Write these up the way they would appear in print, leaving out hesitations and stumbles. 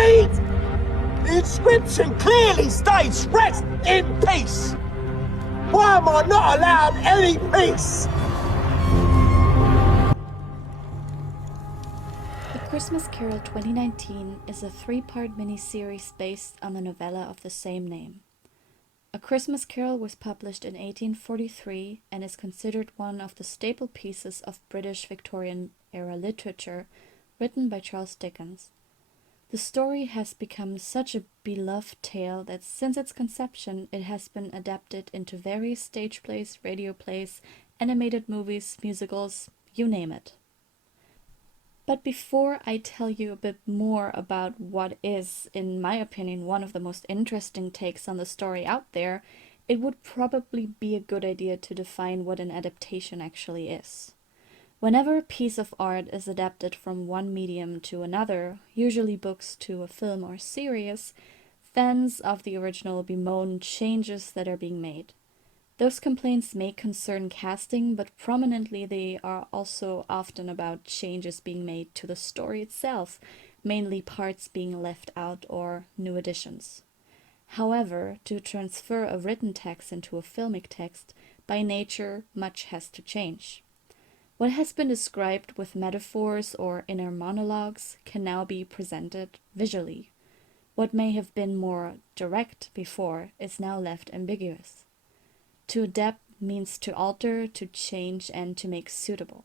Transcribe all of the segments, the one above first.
read? The inscription clearly states, rest in peace. Why am I not allowed any peace? A Christmas Carol 2019 is a three-part miniseries based on the novella of the same name. A Christmas Carol was published in 1843 and is considered one of the staple pieces of British Victorian-era literature written by Charles Dickens. The story has become such a beloved tale that since its conception it has been adapted into various stage plays, radio plays, animated movies, musicals, you name it. But before I tell you a bit more about what is, in my opinion, one of the most interesting takes on the story out there, it would probably be a good idea to define what an adaptation actually is. Whenever a piece of art is adapted from one medium to another, usually books to a film or series, fans of the original bemoan changes that are being made. Those complaints may concern casting, but prominently they are also often about changes being made to the story itself, mainly parts being left out or new additions. However, to transfer a written text into a filmic text, by nature, much has to change. What has been described with metaphors or inner monologues can now be presented visually. What may have been more direct before is now left ambiguous. To adapt means to alter, to change, and to make suitable.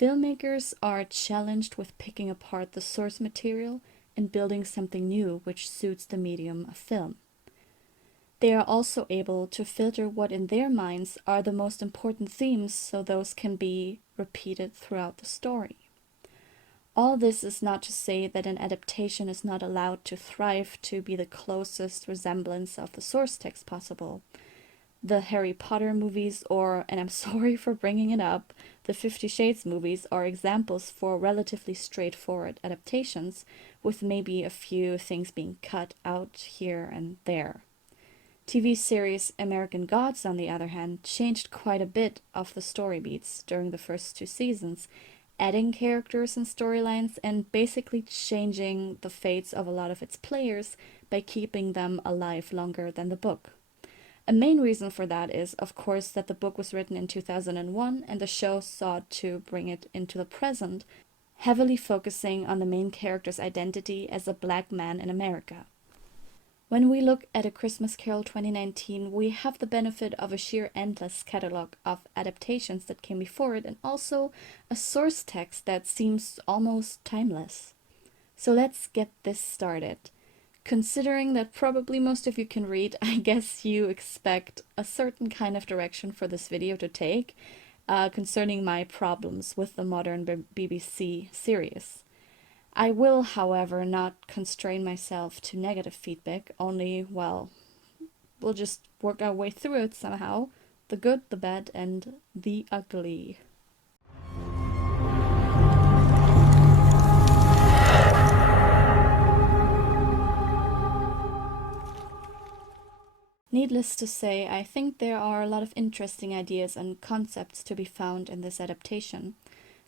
Filmmakers are challenged with picking apart the source material and building something new which suits the medium of film. They are also able to filter what in their minds are the most important themes so those can be repeated throughout the story. All this is not to say that an adaptation is not allowed to thrive to be the closest resemblance of the source text possible. The Harry Potter movies or, and I'm sorry for bringing it up, the 50 Shades movies are examples for relatively straightforward adaptations, with maybe a few things being cut out here and there. TV series American Gods, on the other hand, changed quite a bit of the story beats during the first 2 seasons, adding characters and storylines and basically changing the fates of a lot of its players by keeping them alive longer than the book. A main reason for that is, of course, that the book was written in 2001 and the show sought to bring it into the present, heavily focusing on the main character's identity as a black man in America. When we look at A Christmas Carol 2019, we have the benefit of a sheer endless catalog of adaptations that came before it and also a source text that seems almost timeless. So let's get this started. Considering that probably most of you can read, I guess you expect a certain kind of direction for this video to take concerning my problems with the modern BBC series. I will, however, not constrain myself to negative feedback, only, well, we'll just work our way through it somehow. The good, the bad, and the ugly. Needless to say, I think there are a lot of interesting ideas and concepts to be found in this adaptation.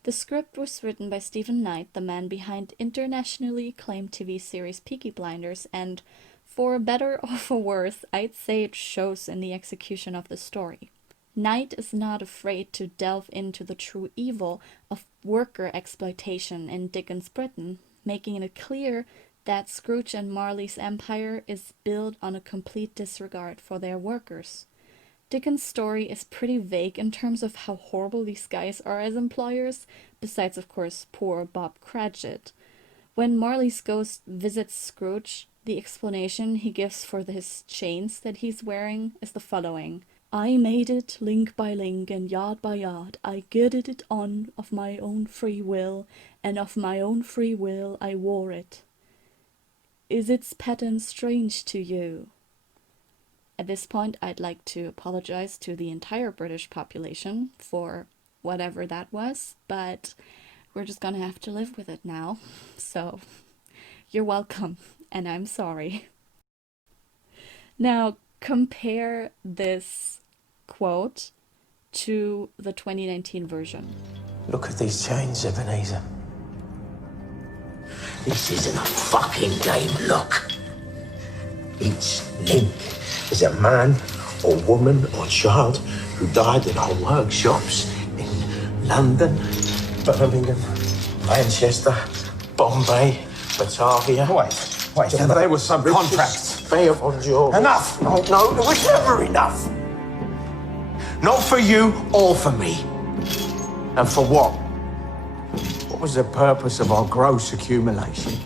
The script was written by Stephen Knight, the man behind internationally acclaimed TV series Peaky Blinders, and for better or for worse, I'd say it shows in the execution of the story. Knight is not afraid to delve into the true evil of worker exploitation in Dickens' Britain, making it clear that Scrooge and Marley's empire is built on a complete disregard for their workers. Dickens' story is pretty vague in terms of how horrible these guys are as employers, besides of course poor Bob Cratchit. When Marley's ghost visits Scrooge, the explanation he gives for his chains that he's wearing is the following. "I made it link by link and yard by yard. I girded it on of my own free will, and of my own free will I wore it. Is its pattern strange to you?" At this point, I'd like to apologize to the entire British population for whatever that was, but we're just gonna have to live with it now. So, you're welcome, and I'm sorry. Now, compare this quote to the 2019 version. Look at these chains, Ebenezer. This isn't a fucking game, look. Each link is a man or woman or child who died in our workshops in London, Birmingham, Manchester, Bombay, Batavia. Wait, there were some contracts. Bay of Anjou. Enough! No, there was never enough. Not for you or for me. And for what? What was the purpose of our gross accumulation?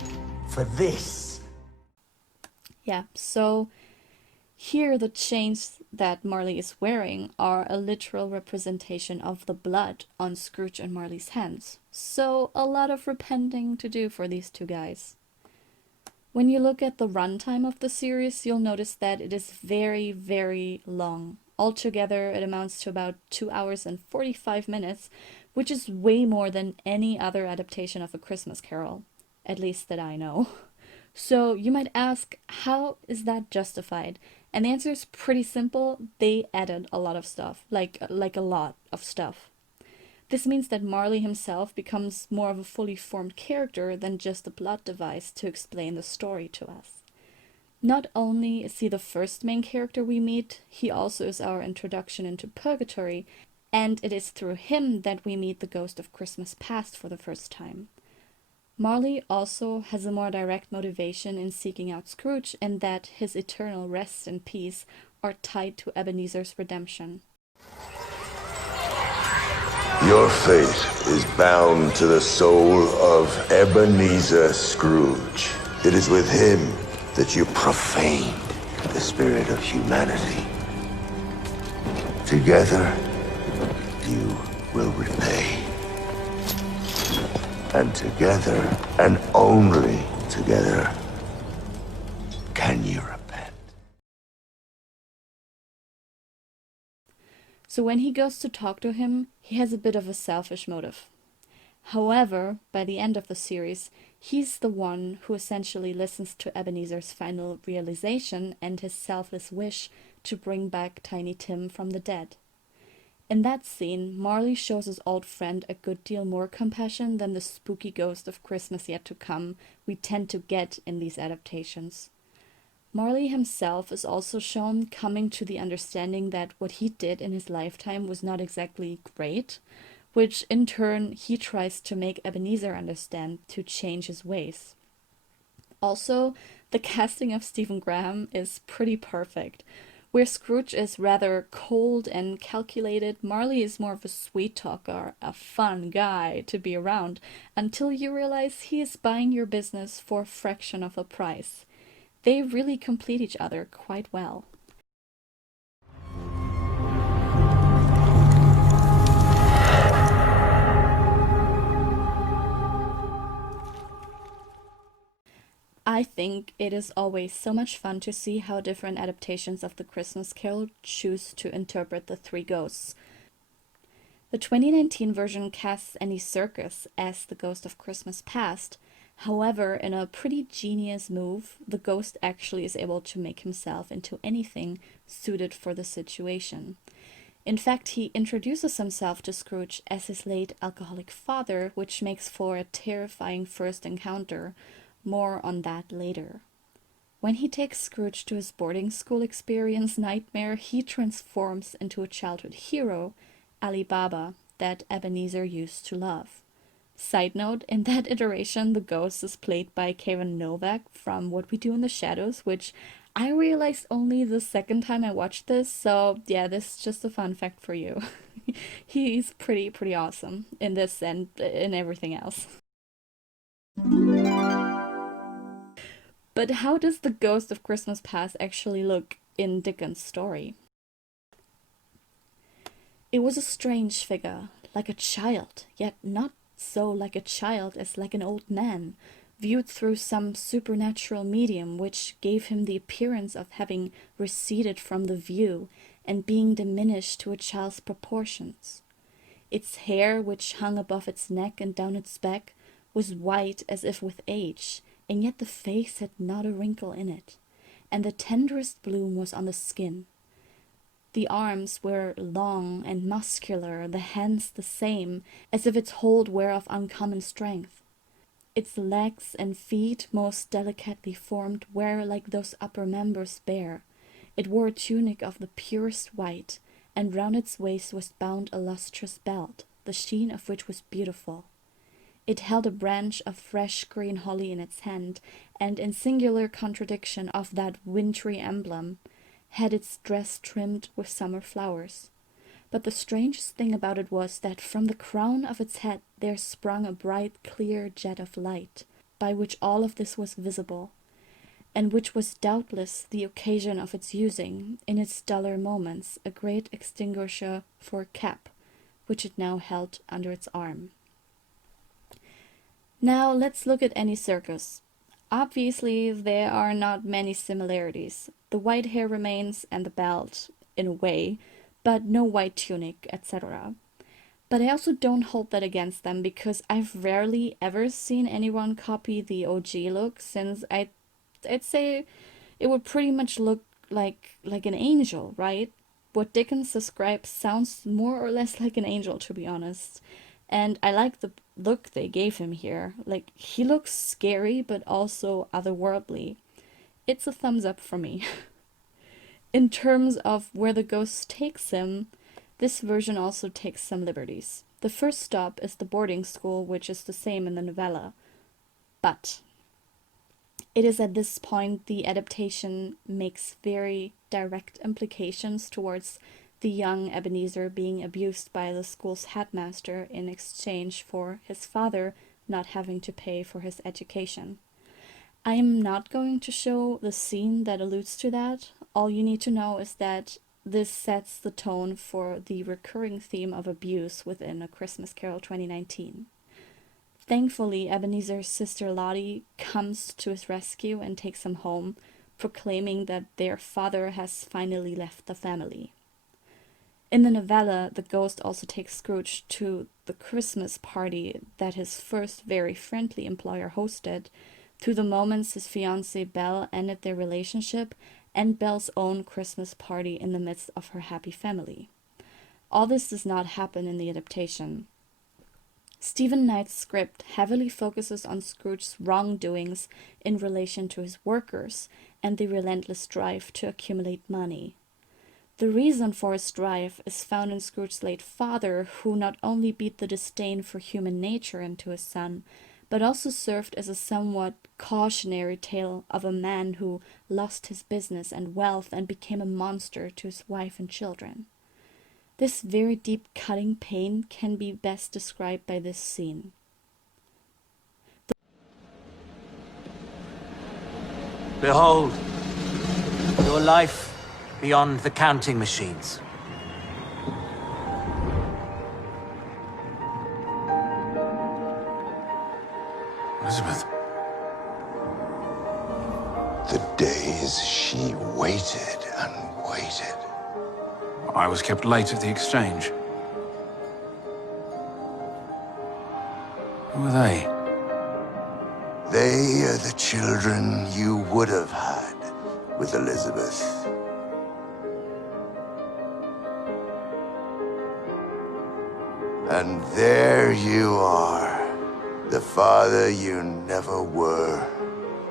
For this. Yeah, so here the chains that Marley is wearing are a literal representation of the blood on Scrooge and Marley's hands. So a lot of repenting to do for these two guys. When you look at the runtime of the series, you'll notice that it is very, very long. Altogether, it amounts to about 2 hours and 45 minutes, which is way more than any other adaptation of A Christmas Carol, at least that I know. So you might ask, how is that justified? And the answer is pretty simple. They added a lot of stuff, like a lot of stuff. This means that Marley himself becomes more of a fully formed character than just a plot device to explain the story to us. Not only is he the first main character we meet, he also is our introduction into purgatory, and it is through him that we meet the ghost of Christmas past for the first time. Marley also has a more direct motivation in seeking out Scrooge, and that his eternal rest and peace are tied to Ebenezer's redemption. Your fate is bound to the soul of Ebenezer Scrooge. It is with him that you profaned the spirit of humanity. Together, you will repay. And together, and only together, can you repent. So when he goes to talk to him, he has a bit of a selfish motive. However, by the end of the series, he's the one who essentially listens to Ebenezer's final realization and his selfless wish to bring back Tiny Tim from the dead. In that scene, Marley shows his old friend a good deal more compassion than the spooky ghost of Christmas yet to come we tend to get in these adaptations. Marley himself is also shown coming to the understanding that what he did in his lifetime was not exactly great, which in turn he tries to make Ebenezer understand to change his ways. Also, the casting of Stephen Graham is pretty perfect. Where Scrooge is rather cold and calculated, Marley is more of a sweet talker, a fun guy to be around, until you realize he is buying your business for a fraction of the price. They really complete each other quite well. I think it is always so much fun to see how different adaptations of The Christmas Carol choose to interpret the three ghosts. The 2019 version casts Andy Serkis as the ghost of Christmas past. However, in a pretty genius move, the ghost actually is able to make himself into anything suited for the situation. In fact, he introduces himself to Scrooge as his late alcoholic father, which makes for a terrifying first encounter. More on that later. When he takes Scrooge to his boarding school experience nightmare, he transforms into a childhood hero, Ali Baba, that Ebenezer used to love. Side note, in that iteration, the ghost is played by Karen Novak from What We Do in the Shadows, which I realized only the second time I watched this, so yeah, this is just a fun fact for you. He's pretty awesome in this and in everything else. But how does the ghost of Christmas past actually look in Dickens' story? It was a strange figure, like a child, yet not so like a child as like an old man, viewed through some supernatural medium which gave him the appearance of having receded from the view and being diminished to a child's proportions. Its hair, which hung above its neck and down its back, was white as if with age, and yet the face had not a wrinkle in it, and the tenderest bloom was on the skin. The arms were long and muscular, the hands the same, as if its hold were of uncommon strength. Its legs and feet, most delicately formed, were like those upper members bare. It wore a tunic of the purest white, and round its waist was bound a lustrous belt, the sheen of which was beautiful. It held a branch of fresh green holly in its hand, and in singular contradiction of that wintry emblem, had its dress trimmed with summer flowers. But the strangest thing about it was that from the crown of its head there sprung a bright, clear jet of light, by which all of this was visible, and which was doubtless the occasion of its using, in its duller moments, a great extinguisher for a cap, which it now held under its arm. Now let's look at any circus. Obviously, there are not many similarities. The white hair remains, and the belt, in a way, but no white tunic, etc. But I also don't hold that against them, because I've rarely ever seen anyone copy the OG look, since I'd say it would pretty much look like an angel, right? What Dickens describes sounds more or less like an angel, to be honest. And I like the look they gave him here. Like, he looks scary, but also otherworldly. It's a thumbs up for me. In terms of where the ghost takes him, this version also takes some liberties. The first stop is the boarding school, which is the same in the novella. But it is at this point the adaptation makes very direct implications towards the young Ebenezer being abused by the school's headmaster in exchange for his father not having to pay for his education. I am not going to show the scene that alludes to that. All you need to know is that this sets the tone for the recurring theme of abuse within A Christmas Carol 2019. Thankfully, Ebenezer's sister Lottie comes to his rescue and takes him home, proclaiming that their father has finally left the family. In the novella, the ghost also takes Scrooge to the Christmas party that his first very friendly employer hosted, through the moments his fiancée Belle ended their relationship, and Belle's own Christmas party in the midst of her happy family. All this does not happen in the adaptation. Stephen Knight's script heavily focuses on Scrooge's wrongdoings in relation to his workers and the relentless drive to accumulate money. The reason for his drive is found in Scrooge's late father, who not only beat the disdain for human nature into his son, but also served as a somewhat cautionary tale of a man who lost his business and wealth and became a monster to his wife and children. This very deep cutting pain can be best described by this scene. Behold, your life beyond the counting machines. Elizabeth. The days she waited and waited. I was kept late at the exchange. Who are they? They are the children you would have had with Elizabeth. And there you are, the father you never were,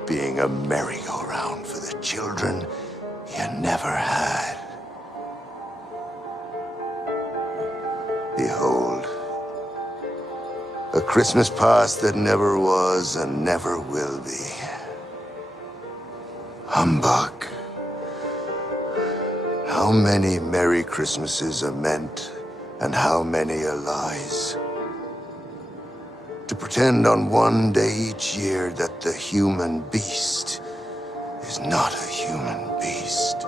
being a merry-go-round for the children you never had. Behold, a Christmas past that never was and never will be. Humbug. How many Merry Christmases are meant, and how many are lies? To pretend on one day each year that the human beast is not a human beast.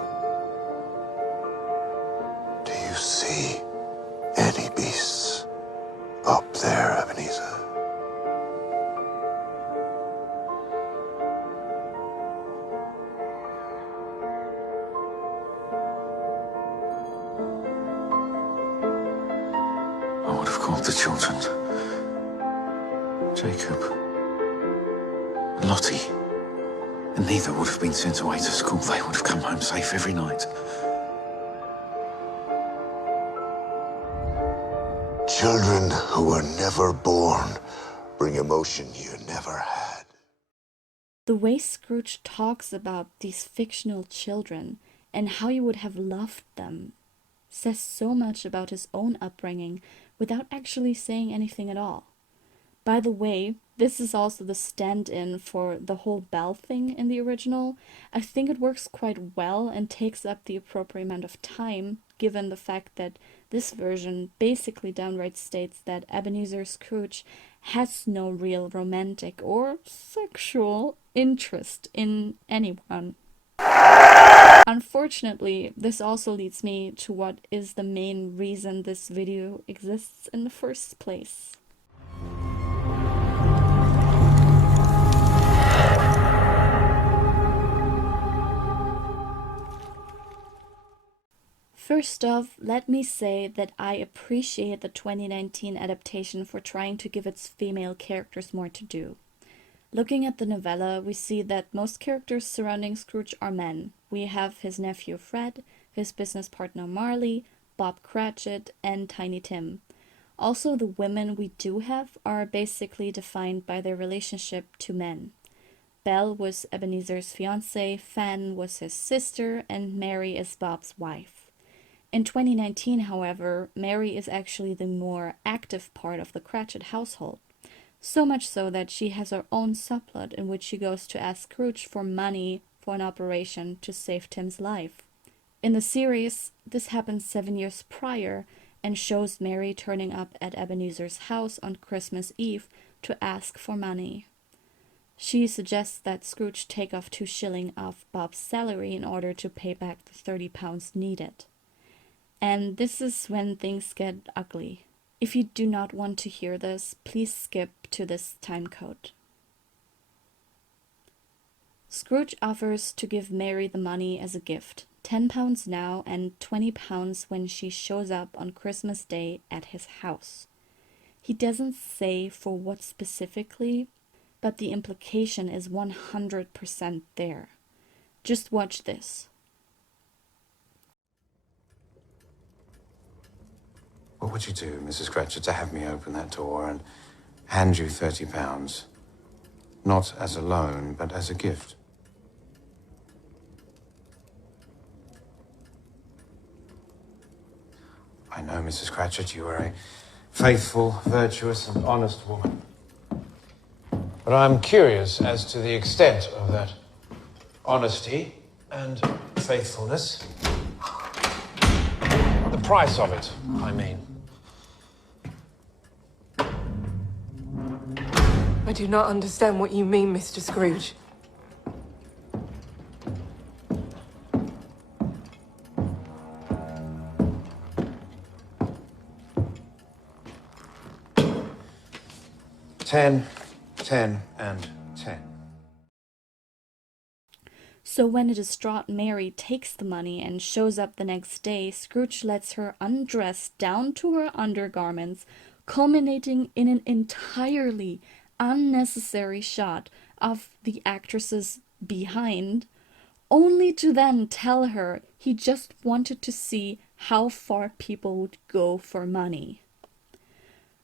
Do you see any beasts up there, Ebenezer? I would have called the children. Jacob. Lottie. And neither would have been sent away to school. They would have come home safe every night. Children who were never born bring emotion you never had. The way Scrooge talks about these fictional children and how he would have loved them says so much about his own upbringing without actually saying anything at all. By the way, this is also the stand-in for the whole bell thing in the original. I think it works quite well and takes up the appropriate amount of time, given the fact that this version basically downright states that Ebenezer Scrooge has no real romantic or sexual interest in anyone. Unfortunately, this also leads me to what is the main reason this video exists in the first place. First off, let me say that I appreciate the 2019 adaptation for trying to give its female characters more to do. Looking at the novella, we see that most characters surrounding Scrooge are men. We have his nephew Fred, his business partner Marley, Bob Cratchit, and Tiny Tim. Also, the women we do have are basically defined by their relationship to men. Belle was Ebenezer's fiancée, Fan was his sister, and Mary is Bob's wife. In 2019, however, Mary is actually the more active part of the Cratchit household. So much so that she has her own subplot in which she goes to ask Scrooge for money for an operation to save Tim's life. In the series, this happens 7 years prior and shows Mary turning up at Ebenezer's house on Christmas Eve to ask for money. She suggests that Scrooge take off 2 shillings of Bob's salary in order to pay back the £30 needed. And this is when things get ugly. If you do not want to hear this, please skip to this time code. Scrooge offers to give Mary the money as a gift, £10 now and £20 when she shows up on Christmas Day at his house. He doesn't say for what specifically, but the implication is 100% there. Just watch this. What would you do, Mrs. Cratchit, to have me open that door and hand you £30? Not as a loan, but as a gift. I know, Mrs. Cratchit, you are a faithful, virtuous, and honest woman. But I'm curious as to the extent of that honesty and faithfulness. The price of it, I mean. I do not understand what you mean, Mr. Scrooge. Ten, and 10. So when a distraught Mary takes the money and shows up the next day, Scrooge lets her undress down to her undergarments, culminating in an entirely unnecessary shot of the actresses behind, only to then tell her he just wanted to see how far people would go for money.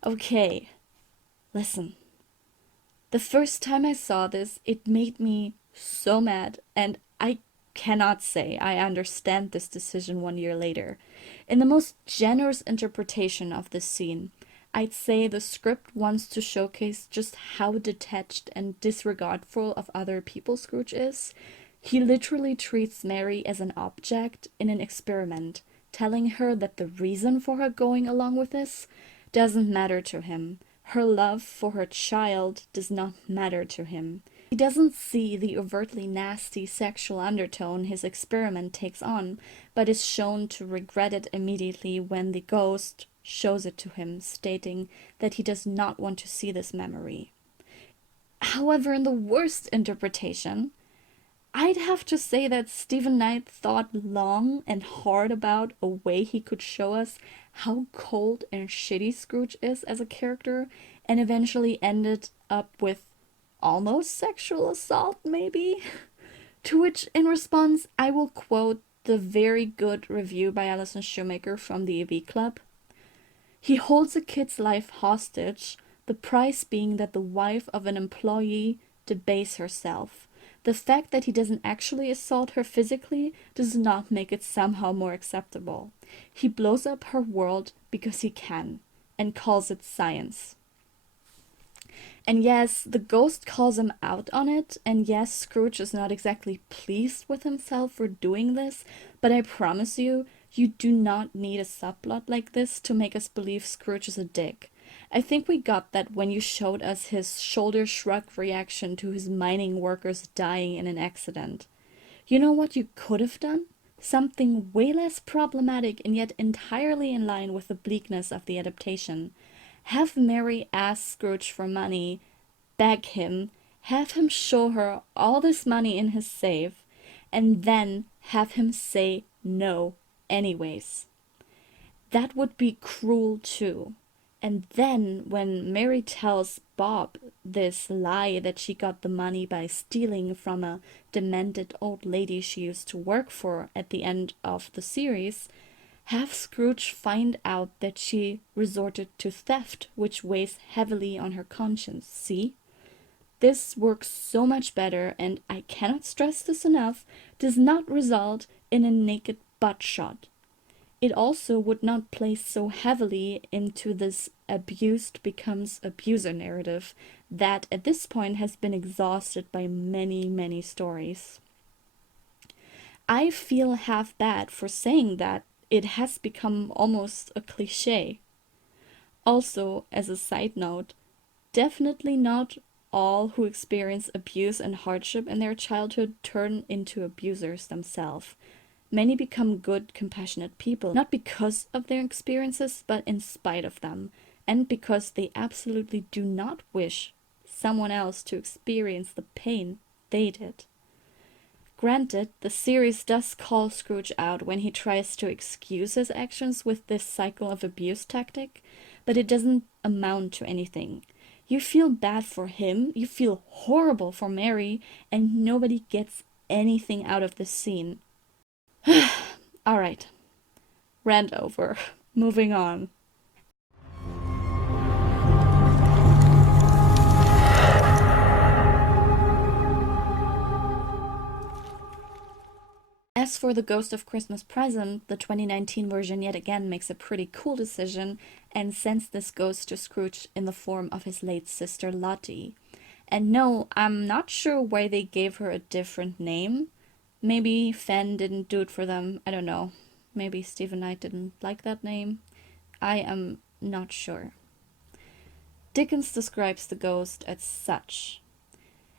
Okay, listen. The first time I saw this, it made me so mad, and I cannot say I understand this decision 1 year later. In the most generous interpretation of this scene, I'd say the script wants to showcase just how detached and disregardful of other people Scrooge is. He literally treats Mary as an object in an experiment, telling her that the reason for her going along with this doesn't matter to him. Her love for her child does not matter to him. He doesn't see the overtly nasty sexual undertone his experiment takes on, but is shown to regret it immediately when the ghost shows it to him, stating that he does not want to see this memory. However, in the worst interpretation, I'd have to say that Stephen Knight thought long and hard about a way he could show us how cold and shitty Scrooge is as a character, and eventually ended up with almost sexual assault, maybe? To which, in response, I will quote the very good review by Alison Shoemaker from the AV Club. He holds a kid's life hostage. The the price being that the wife of an employee debase herself. The fact that he doesn't actually assault her physically does not make it somehow more acceptable. He blows up her world because he can, and calls it science. And yes, the ghost calls him out on it, and yes, Scrooge is not exactly pleased with himself for doing this, but I promise you, you do not need a subplot like this to make us believe Scrooge is a dick. I think we got that when you showed us his shoulder shrug reaction to his mining workers dying in an accident. You know what you could have done? Something way less problematic and yet entirely in line with the bleakness of the adaptation. Have Mary ask Scrooge for money, beg him, have him show her all this money in his safe, and then have him say no anyways. That would be cruel too. And then when Mary tells Bob this lie that she got the money by stealing from a demented old lady she used to work for at the end of the series, have Scrooge find out that she resorted to theft, which weighs heavily on her conscience. See? This works so much better, and I cannot stress this enough, does not result in a naked butt shot. It also would not play so heavily into this abused becomes abuser narrative that at this point has been exhausted by many, many stories. I feel half bad for saying that it has become almost a cliche. Also, as a side note, definitely not all who experience abuse and hardship in their childhood turn into abusers themselves. Many become good, compassionate people, not because of their experiences, but in spite of them, and because they absolutely do not wish someone else to experience the pain they did. Granted, the series does call Scrooge out when he tries to excuse his actions with this cycle of abuse tactic, but it doesn't amount to anything. You feel bad for him, you feel horrible for Mary, and nobody gets anything out of this scene. Alright. Rant over. Moving on. As for The Ghost of Christmas Present, the 2019 version yet again makes a pretty cool decision and sends this ghost to Scrooge in the form of his late sister Lottie. And no, I'm not sure why they gave her a different name. Maybe Fenn didn't do it for them, I don't know. Maybe Stephen Knight didn't like that name. I am not sure. Dickens describes the ghost as such.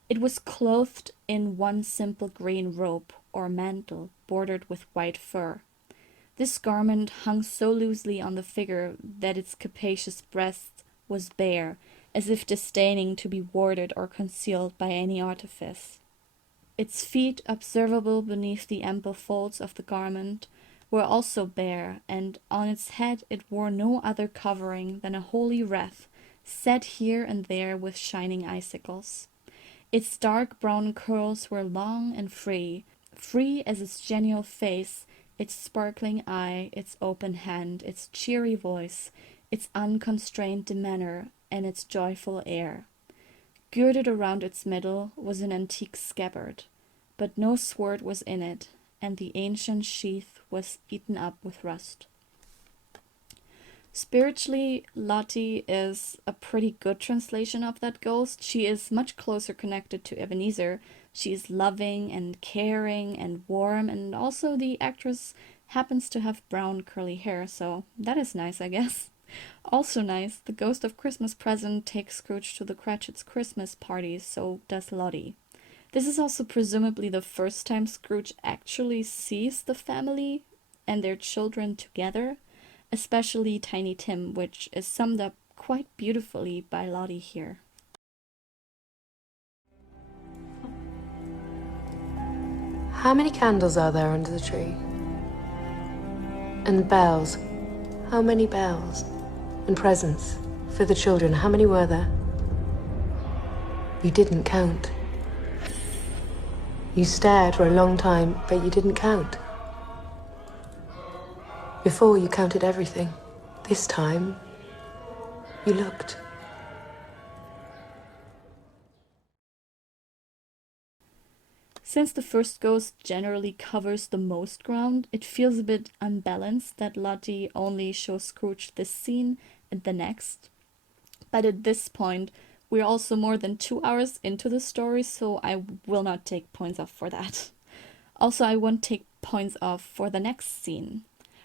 It was clothed in one simple green robe or mantle bordered with white fur. This garment hung so loosely on the figure that its capacious breast was bare, as if disdaining to be warded or concealed by any artifice. Its feet, observable beneath the ample folds of the garment, were also bare, and on its head it wore no other covering than a holy wreath, set here and there with shining icicles. Its dark brown curls were long and free as its genial face, its sparkling eye, its open hand, its cheery voice, its unconstrained demeanor, and its joyful air. Girded around its middle was an antique scabbard, but no sword was in it, and the ancient sheath was eaten up with rust. Spiritually, Lottie is a pretty good translation of that ghost. She is much closer connected to Ebenezer. She is loving and caring and warm, and also the actress happens to have brown curly hair, so that is nice, I guess. Also nice, the Ghost of Christmas Present takes Scrooge to the Cratchits' Christmas party, so does Lottie. This is also presumably the first time Scrooge actually sees the family and their children together, especially Tiny Tim, which is summed up quite beautifully by Lottie here. How many candles are there under the tree? And bells. How many bells? And presents for the children. How many were there? You didn't count. You stared for a long time, but you didn't count. Before, you counted everything. This time, you looked. Since the first ghost generally covers the most ground, it feels a bit unbalanced that Lottie only shows Scrooge this scene and the next. But at this point, we're also more than 2 hours into the story, so I will not take points off for that. Also, I won't take points off for the next scene.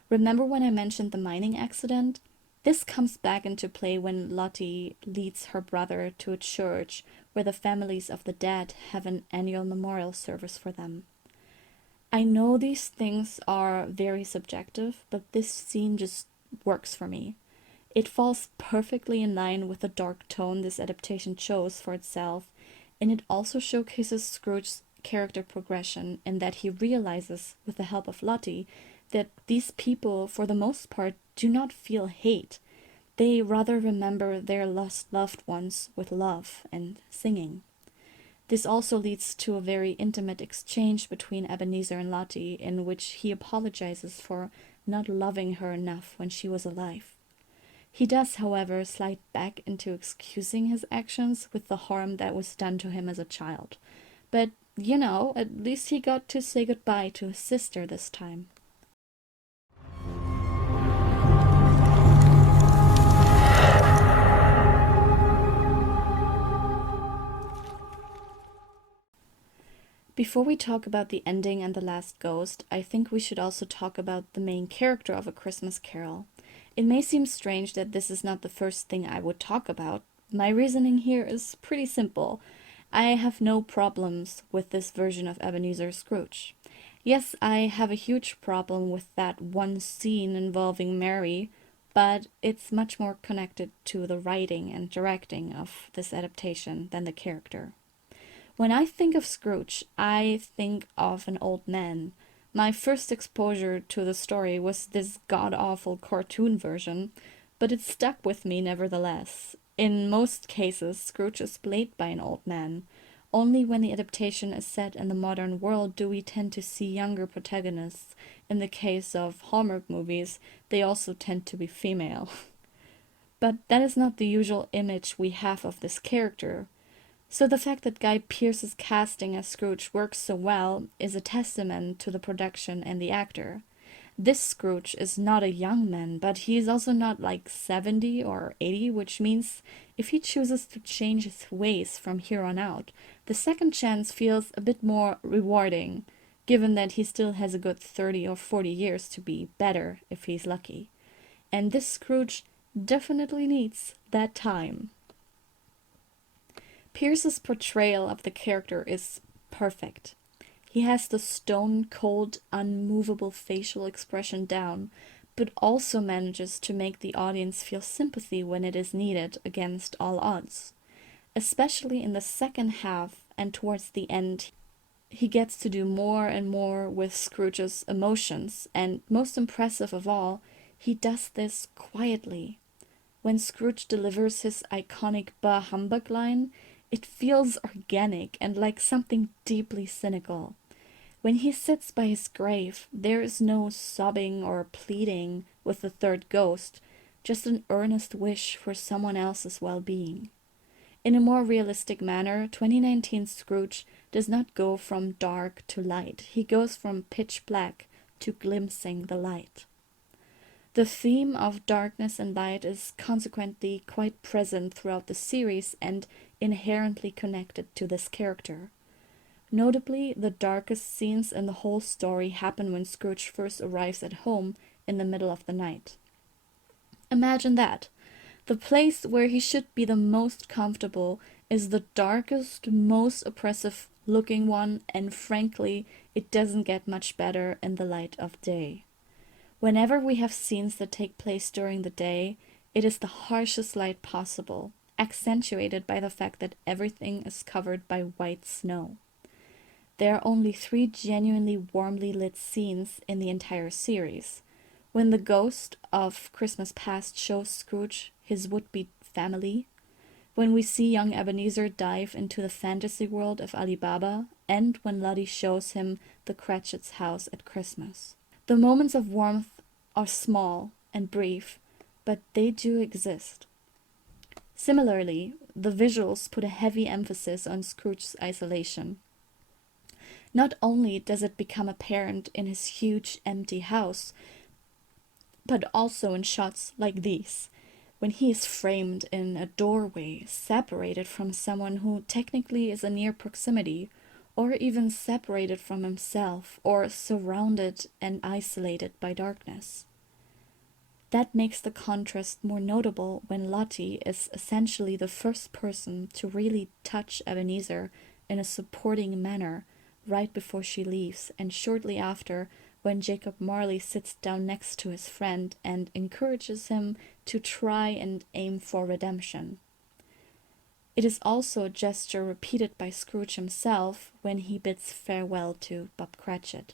Remember when I mentioned the mining accident? This comes back into play when Lottie leads her brother to a church where the families of the dead have an annual memorial service for them. I know these things are very subjective, but this scene just works for me. It falls perfectly in line with the dark tone this adaptation chose for itself, and it also showcases Scrooge's character progression in that he realizes, with the help of Lottie, that these people, for the most part, do not feel hate. They rather remember their lost loved ones with love and singing. This also leads to a very intimate exchange between Ebenezer and Lottie, in which he apologizes for not loving her enough when she was alive. He does, however, slide back into excusing his actions with the harm that was done to him as a child. But, at least he got to say goodbye to his sister this time. Before we talk about the ending and the last ghost, I think we should also talk about the main character of A Christmas Carol. It may seem strange that this is not the first thing I would talk about. My reasoning here is pretty simple. I have no problems with this version of Ebenezer Scrooge. Yes, I have a huge problem with that one scene involving Mary, but it's much more connected to the writing and directing of this adaptation than the character. When I think of Scrooge, I think of an old man. My first exposure to the story was this god-awful cartoon version, but it stuck with me nevertheless. In most cases, Scrooge is played by an old man. Only when the adaptation is set in the modern world do we tend to see younger protagonists. In the case of Hallmark movies, they also tend to be female. But that is not the usual image we have of this character. So the fact that Guy Pearce's casting as Scrooge works so well is a testament to the production and the actor. This Scrooge is not a young man, but he is also not like 70 or 80, which means if he chooses to change his ways from here on out, the second chance feels a bit more rewarding, given that he still has a good 30 or 40 years to be better if he's lucky. And this Scrooge definitely needs that time. Pearce's portrayal of the character is perfect. He has the stone-cold, unmovable facial expression down, but also manages to make the audience feel sympathy when it is needed against all odds. Especially in the second half and towards the end, he gets to do more and more with Scrooge's emotions, and most impressive of all, he does this quietly. When Scrooge delivers his iconic "Bah humbug" line, it feels organic and like something deeply cynical. When he sits by his grave, there is no sobbing or pleading with the third ghost, just an earnest wish for someone else's well-being. In a more realistic manner, 2019 Scrooge does not go from dark to light. He goes from pitch black to glimpsing the light. The theme of darkness and light is consequently quite present throughout the series and inherently connected to this character. Notably, the darkest scenes in the whole story happen when Scrooge first arrives at home in the middle of the night. Imagine that. The place where he should be the most comfortable is the darkest, most oppressive-looking one, and frankly, it doesn't get much better in the light of day. Whenever we have scenes that take place during the day, it is the harshest light possible, accentuated by the fact that everything is covered by white snow. There are only 3 genuinely warmly lit scenes in the entire series. When the ghost of Christmas past shows Scrooge his would-be family, when we see young Ebenezer dive into the fantasy world of Alibaba, and when Lottie shows him the Cratchit's house at Christmas. The moments of warmth are small and brief, but they do exist. Similarly, the visuals put a heavy emphasis on Scrooge's isolation. Not only does it become apparent in his huge empty house, but also in shots like these, when he is framed in a doorway, separated from someone who technically is a near proximity, or even separated from himself, or surrounded and isolated by darkness. That makes the contrast more notable when Lottie is essentially the first person to really touch Ebenezer in a supporting manner right before she leaves, and shortly after, when Jacob Marley sits down next to his friend and encourages him to try and aim for redemption. It is also a gesture repeated by Scrooge himself when he bids farewell to Bob Cratchit.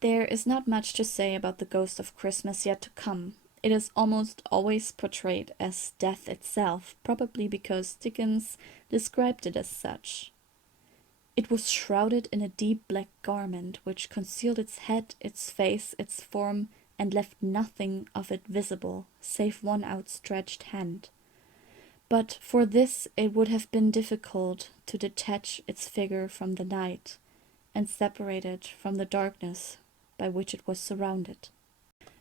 There is not much to say about the Ghost of Christmas yet to come. It is almost always portrayed as death itself, probably because Dickens described it as such. It was shrouded in a deep black garment, which concealed its head, its face, its form, and left nothing of it visible, save one outstretched hand. But for this it would have been difficult to detach its figure from the night, and separate it from the darkness by which it was surrounded.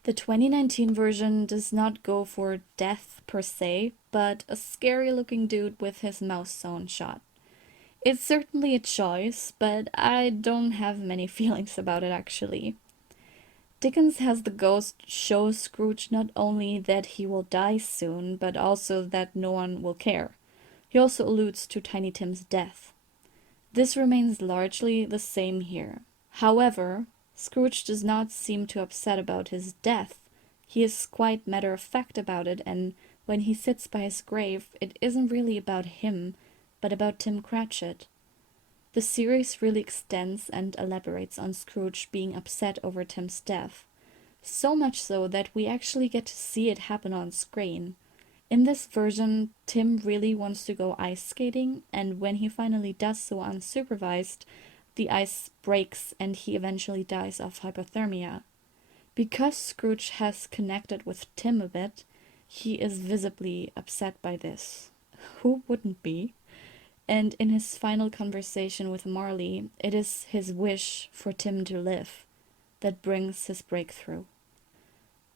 The 2019 version does not go for death per se, but a scary-looking dude with his mouth sewn shut. It's certainly a choice, but I don't have many feelings about it actually. Dickens has the ghost show Scrooge not only that he will die soon, but also that no one will care. He also alludes to Tiny Tim's death. This remains largely the same here. However, Scrooge does not seem too upset about his death. He is quite matter-of-fact about it, and when he sits by his grave, it isn't really about him, but about Tim Cratchit. The series really extends and elaborates on Scrooge being upset over Tim's death, so much so that we actually get to see it happen on screen. In this version, Tim really wants to go ice skating, and when he finally does so unsupervised, the ice breaks and he eventually dies of hypothermia. Because Scrooge has connected with Tim a bit, he is visibly upset by this. Who wouldn't be? And in his final conversation with Marley, it is his wish for Tim to live that brings his breakthrough.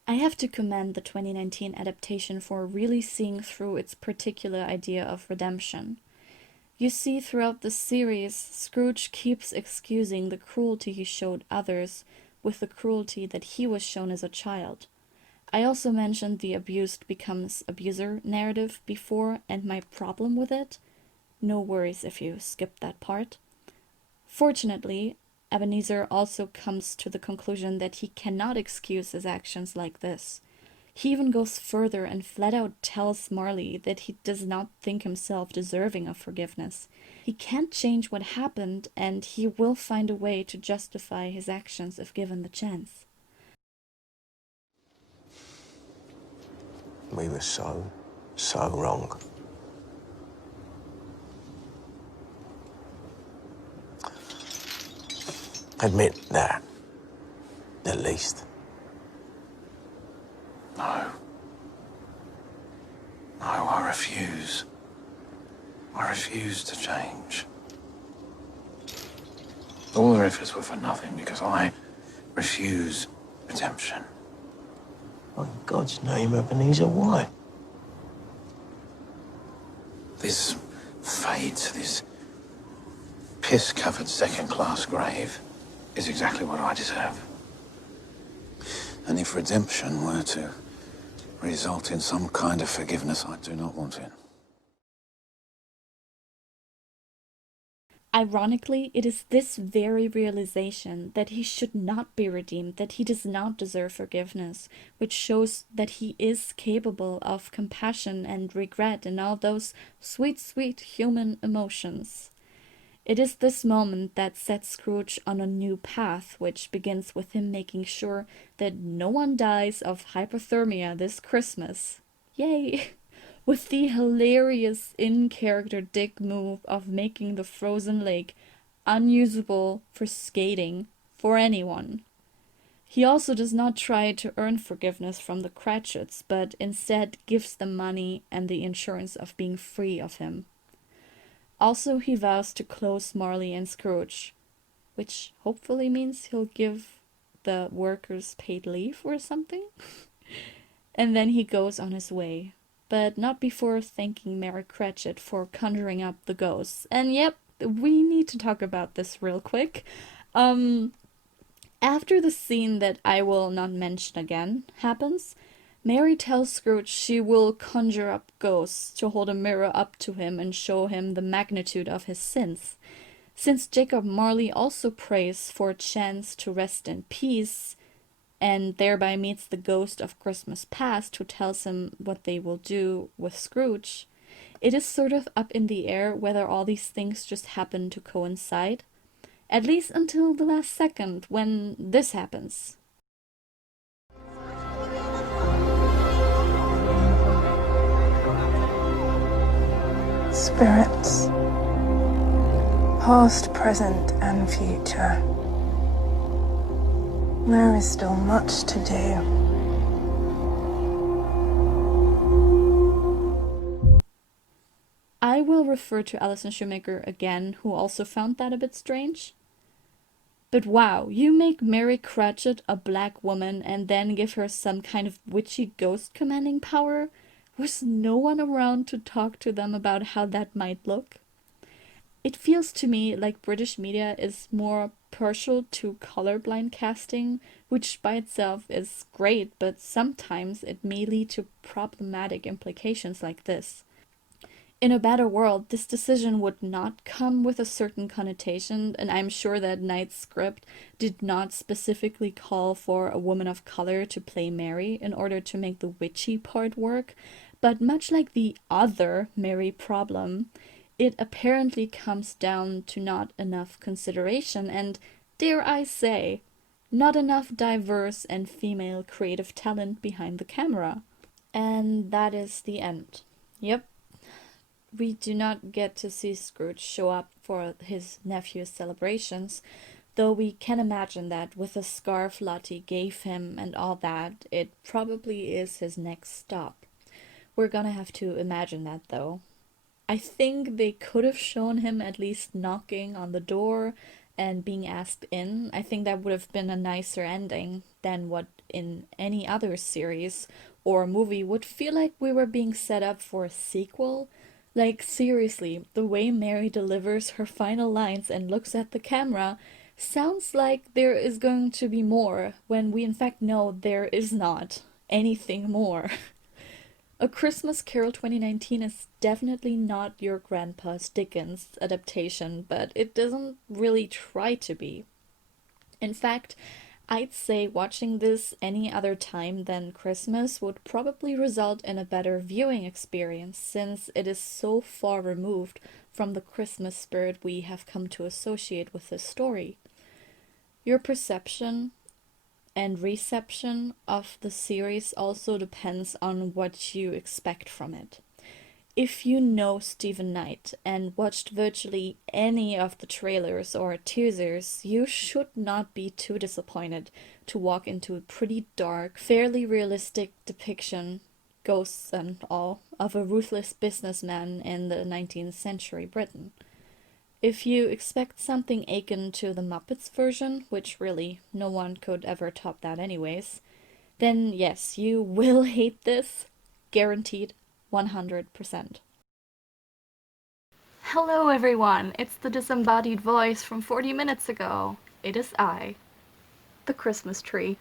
I have to commend the 2019 adaptation for really seeing through its particular idea of redemption. You see, throughout the series, Scrooge keeps excusing the cruelty he showed others with the cruelty that he was shown as a child. I also mentioned the abused becomes abuser narrative before and my problem with it. No worries if you skipped that part. Fortunately, Ebenezer also comes to the conclusion that he cannot excuse his actions like this. He even goes further and flat out tells Marley that he does not think himself deserving of forgiveness. He can't change what happened, and he will find a way to justify his actions if given the chance. We were so wrong. Admit that, at least. No. No, I refuse. I refuse to change. All their efforts were for nothing because I refuse redemption. In God's name, Ebenezer, why? This fate, this piss-covered second-class grave is exactly what I deserve. And if redemption were to result in some kind of forgiveness, I do not want it. Ironically, it is this very realization that he should not be redeemed, that he does not deserve forgiveness, which shows that he is capable of compassion and regret and all those sweet, sweet human emotions. It is this moment that sets Scrooge on a new path, which begins with him making sure that no one dies of hypothermia this Christmas. Yay! With the hilarious in-character dick move of making the frozen lake unusable for skating for anyone. He also does not try to earn forgiveness from the Cratchits, but instead gives them money and the insurance of being free of him. Also, he vows to close Marley and Scrooge, which hopefully means he'll give the workers paid leave or something. And then he goes on his way, but not before thanking Mary Cratchit for conjuring up the ghosts. And yep, we need to talk about this real quick. After the scene that I will not mention again happens, Mary tells Scrooge she will conjure up ghosts to hold a mirror up to him and show him the magnitude of his sins. Since Jacob Marley also prays for a chance to rest in peace, and thereby meets the ghost of Christmas past who tells him what they will do with Scrooge, it is sort of up in the air whether all these things just happen to coincide. At least until the last second, when this happens. Spirits, past, present, and future. There is still much to do. I will refer to Alison Shoemaker again, who also found that a bit strange. But wow, you make Mary Cratchit a black woman and then give her some kind of witchy ghost commanding power? Was no one around to talk to them about how that might look? It feels to me like British media is more partial to colorblind casting, which by itself is great, but sometimes it may lead to problematic implications like this. In a better world, this decision would not come with a certain connotation, and I'm sure that Knight's script did not specifically call for a woman of color to play Mary in order to make the witchy part work, but much like the other Mary problem, it apparently comes down to not enough consideration and, dare I say, not enough diverse and female creative talent behind the camera. And that is the end. Yep. We do not get to see Scrooge show up for his nephew's celebrations, though we can imagine that with the scarf Lottie gave him and all that, it probably is his next stop. We're gonna have to imagine that, though. I think they could have shown him at least knocking on the door and being asked in. I think that would have been a nicer ending than what in any other series or movie would feel like we were being set up for a sequel. Like, seriously, the way Mary delivers her final lines and looks at the camera sounds like there is going to be more, when we in fact know there is not anything more. A Christmas Carol 2019 is definitely not your grandpa's Dickens adaptation, but it doesn't really try to be. In fact, I'd say watching this any other time than Christmas would probably result in a better viewing experience, since it is so far removed from the Christmas spirit we have come to associate with this story. Your perception and reception of the series also depends on what you expect from it. If you know Stephen Knight and watched virtually any of the trailers or teasers, you should not be too disappointed to walk into a pretty dark, fairly realistic depiction, ghosts and all, of a ruthless businessman in the 19th century Britain. If you expect something akin to the Muppets version, which really no one could ever top that anyways, then yes, you will hate this, guaranteed. 100%. Hello everyone, it's the disembodied voice from 40 minutes ago. It is I, the Christmas tree.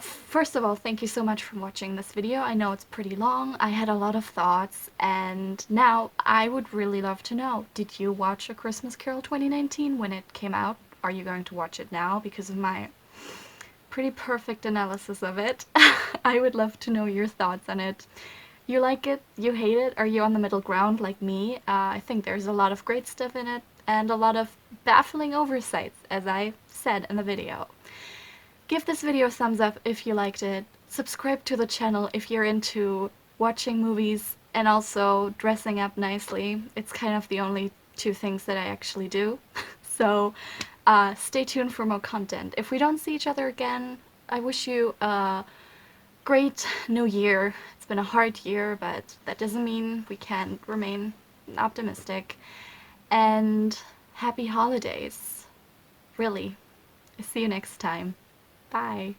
First of all, thank you so much for watching this video. I know it's pretty long, I had a lot of thoughts, and now I would really love to know, did you watch A Christmas Carol 2019 when it came out? Are you going to watch it now because of my pretty perfect analysis of it? I would love to know your thoughts on it. You like it? You hate it? Are you on the middle ground like me? I think there's a lot of great stuff in it, and a lot of baffling oversights, as I said in the video. Give this video a thumbs up if you liked it. Subscribe to the channel if you're into watching movies and also dressing up nicely. It's kind of the only two things that I actually do. So stay tuned for more content. If we don't see each other again, I wish you a great new year. It's been a hard year, but that doesn't mean we can't remain optimistic. And happy holidays. Really. See you next time. Bye.